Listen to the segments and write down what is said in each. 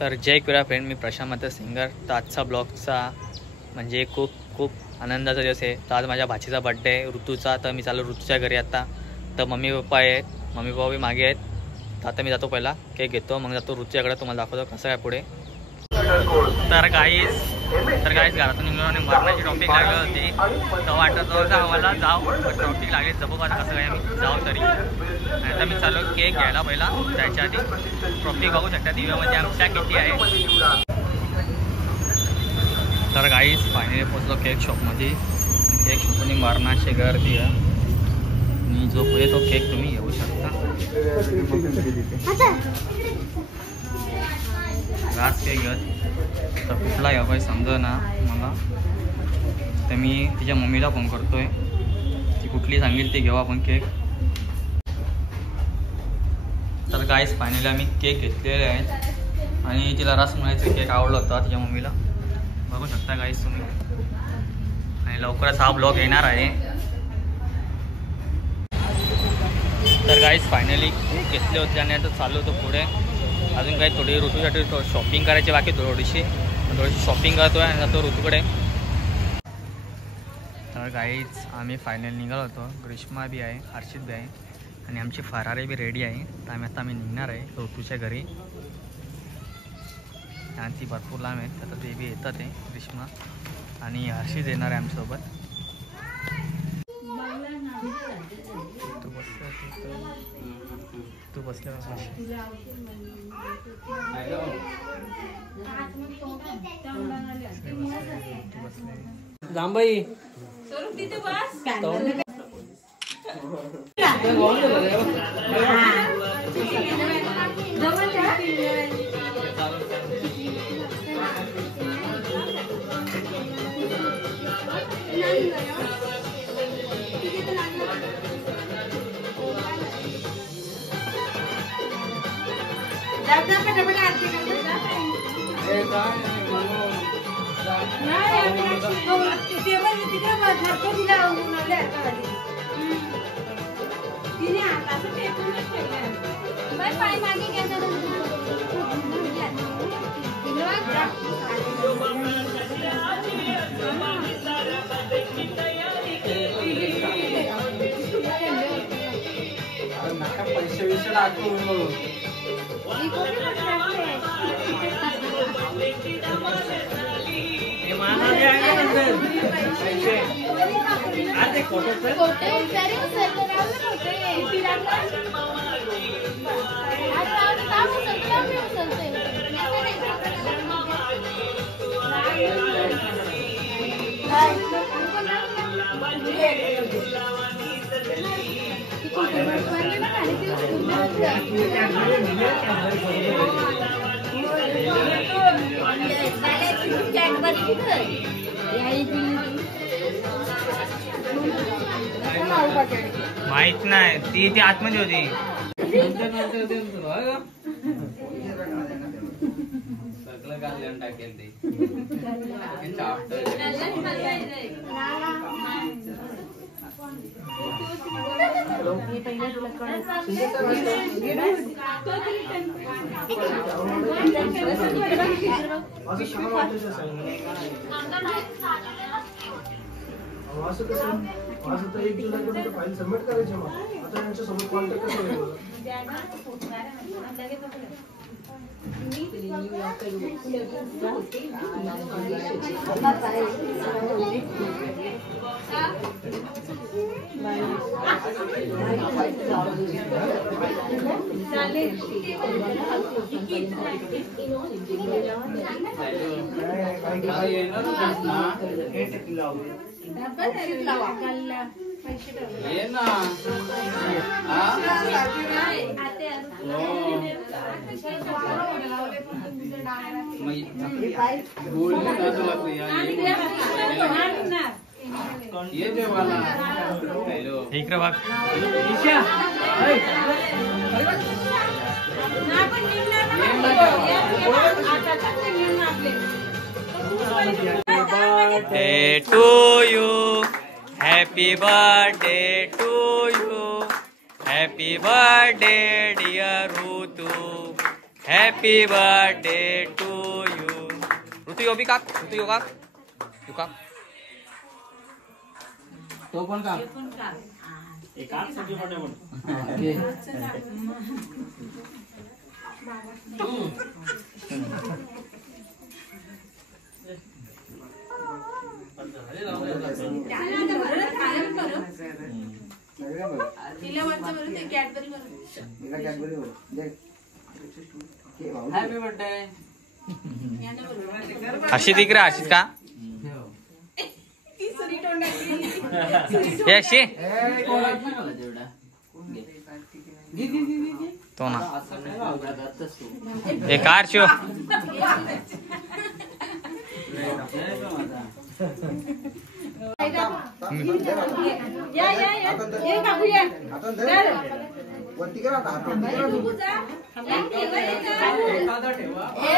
तर जय क्रीडा फ्रेंड, मी प्रशांत मात्र सिंगर. तर आजचा ब्लॉगचा म्हणजे खूप खूप आनंदाचा दिवस आहे. तर आज माझ्या भाचीचा बड्डे आहे ऋतूचा. तर मी चालू ऋतूच्या घरी आता. तर मम्मी पप्पा आहेत, मम्मी पप्पा बी मागे आहेत. तर आता मी जातो, पहिला केक घेतो, मग जातो ऋतूच्याकडे. तुम्हाला दाखवतो कसं काय पुढे. तर काहीच घरातून निघलो आणि मरणाची टॉपिक लागली होती. तर वाटत होतं आम्हाला जाऊ, पण टॉपिक लागली जबू आता कसं काय आम्ही जाऊ तरी. आता मी चालू केक घ्यायला पहिला. त्याच्या आधी टॉपिक बघू शकता दिव्यामध्ये आमच्या किती आहे. तर काहीच फायनली पोचलो केक शॉपमध्ये. केक शॉपमध्ये मरणाची गर्दी आहे आणि जो पुढे तो केक तुम्ही घेऊ शकता. राज केक घेत तर कुठला घ्या काही समजा ना मला. तर मी तिच्या मम्मीला फोन करतोय, ती कुठली सांगेल ती घेऊ आपण केक. तर काहीच फायनली आम्ही केक घेतलेले आहेत आणि तिला रसमलाईचा केक आवडला होता तिच्या मम्मीला. बघू शकता काहीच तुम्ही. आणि लवकरच हा ब्लॉग येणार आहे. तर काहीच फायनली केक घेतले होते आणि आता चालू होतो पुढे. अजून काही थोडी ऋतूसाठी शॉपिंग करायची बाकी, थोडीशी शॉपिंग करतोय आणि जातो ऋतूकडे. तर काहीच आम्ही फायनल निघालो होतो. ग्रीष्मा बी आहे, हर्षित बी आहे आणि आमची फरारी बी रेडी आहे. तर आम्ही निघणार आहे ऋतूच्या घरी. आणि ती भरपूर लांब आहेत. आता ते बी येतात आहे, ग्रीष्मा आणि हर्षित येणार आहे आमच्यासोबत. तू बसले जांबाई पैसे विषय माहित नाही. ती आतमध्ये होती. सगळं घालून टाकेल ते. असं कसं माझं तर 1 जुलैपर्यंत फाईल सबमिट करायची. मग आता यांच्यासोबत कॉन्टॅक्ट कसं होईल? इकडे बघ. birthday to you. Happy birthday to you. Happy birthday dear Rutu. Happy birthday to you. Rutu योबी काक, ऋतू यो काक, यू काक. तो पण का हॅपी बर्थडे. अशी दिक रे अशीच का हे अशी तो ना हे कार शो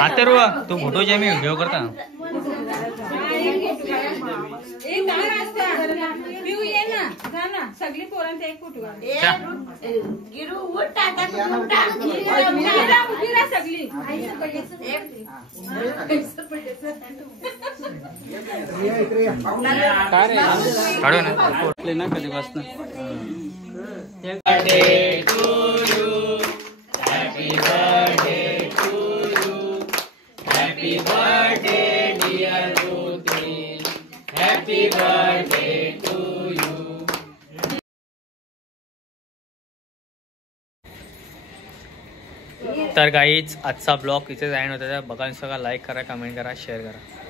आता रू तू फोटोचे मी व्हिडिओ करता. सगळी पोरांचा एक फोटो सगळी काढू ना कधी बसणार. तर गाईच आजचा ब्लॉग इथे जाईन होता. बघा सगळं लाईक करा, कमेंट करा, शेअर करा.